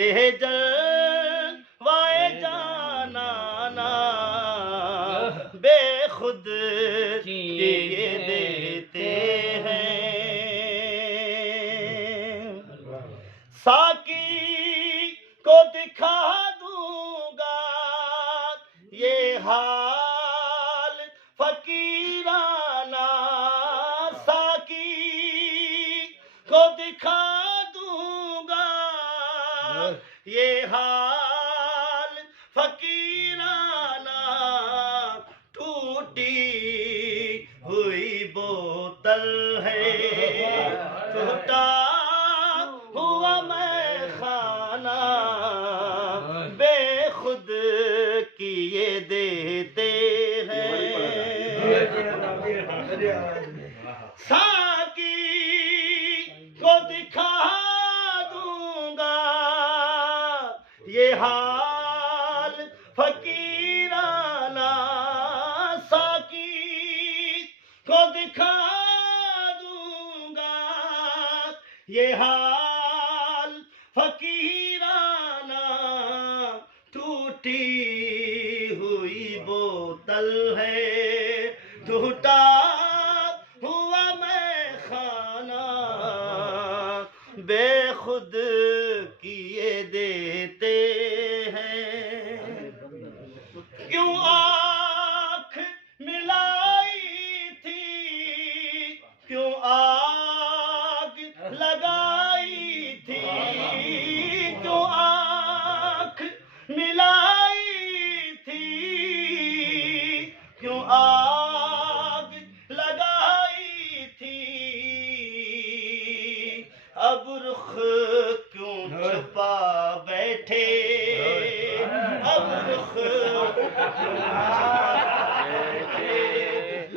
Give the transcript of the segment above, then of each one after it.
ए जलवाए जानाना बेखुद किए देते हैं। साकी को दिखा दूंगा ये हाल फकीराना, साकी को दिखा दूंगा ये हाल फकीराना। टूटी हुई बोतल है, टूटा हुआ मैं खाना बेखुद किए देते हैं। साकी को दिखा दूंगा ये हाल फकीराना, साकी को दिखा दूंगा ये हाल फकीराना। टूटी हुई बोतल है, टूटा हुआ मैं खाना बेखुद किए देते हैं। क्यों आँख मिलाई थी, क्यों आग लगाई थी, क्यों आँख मिलाई थी, क्यों आग लगाई थी। अब रुख क्यों छुपा बैठे, अब रुख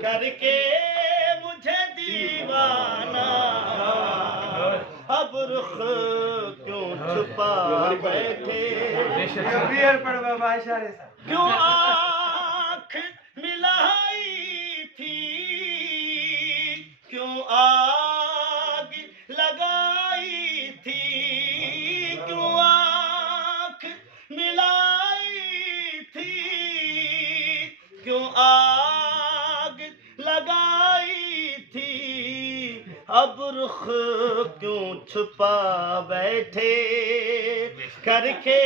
करके मुझे दीवाना, अब रुख क्यों छुपा बैठे। क्यों आँख मिलाई थी, क्यों आग लगाई थी, क्यों आँख मिलाई थी, क्यों आग लगाई थी। अब रुख क्यों छुपा बैठे करके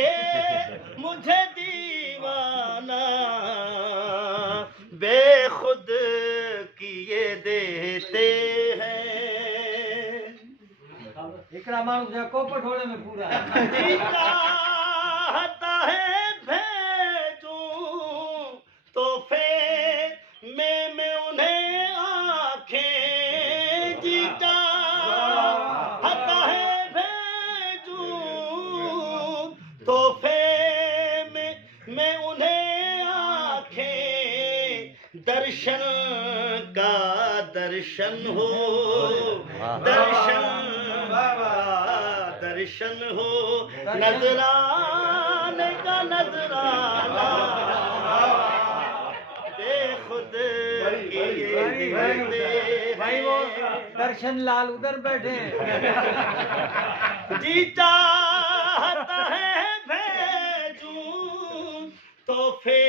मुझे दीवाना बेखुद किए देते हैं। एकरा मानू को पठोले में पूरा चाहता है भेजूं तोहफे में मैं उन्हें आंखें, जी चाहता है भेजूं तोहफे में मैं उन्हें आंखें। दर्शन का दर्शन हो, दर्शन दर्शन हो, नजराने का नजराना बेखुद किए देते भाई वो हैं। दर्शन लाल उधर बैठे जी चाहता है भेजूं तोहफे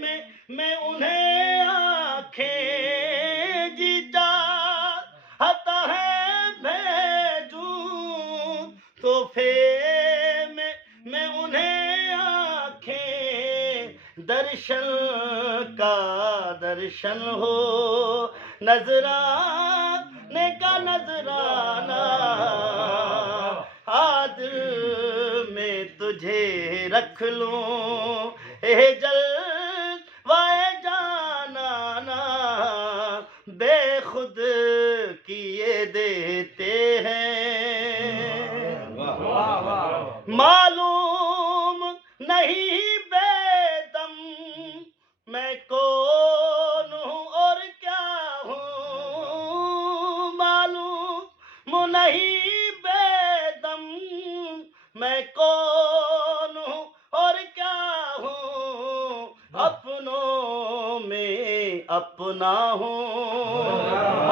में मैं उन्हें आंखें, जी चाहता है भेजूं तोहफे में मैं उन्हें आंखें। दर्शन का दर्शन हो, नजराने का नजराना। आदिल में तुझे रख लूं ए जलवाए जानाना बेखुद किए देते हैं। मालूम नहीं बेदम मैं कौन हूँ और क्या हूँ, मालूम नहीं बेदम मैं कौन हूँ और क्या हूँ। अपनों में अपना हूँ,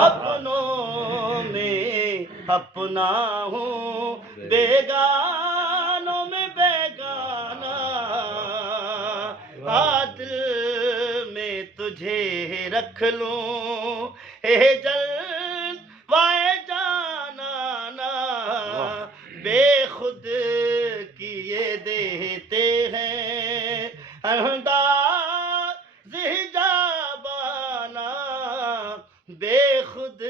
अपनों में अपना हूँ, बेगानों तुझे रख लूं हे जलवाए जानाना बेखुद किए देते हैं अंदाज़ हिजाबाना बेखुद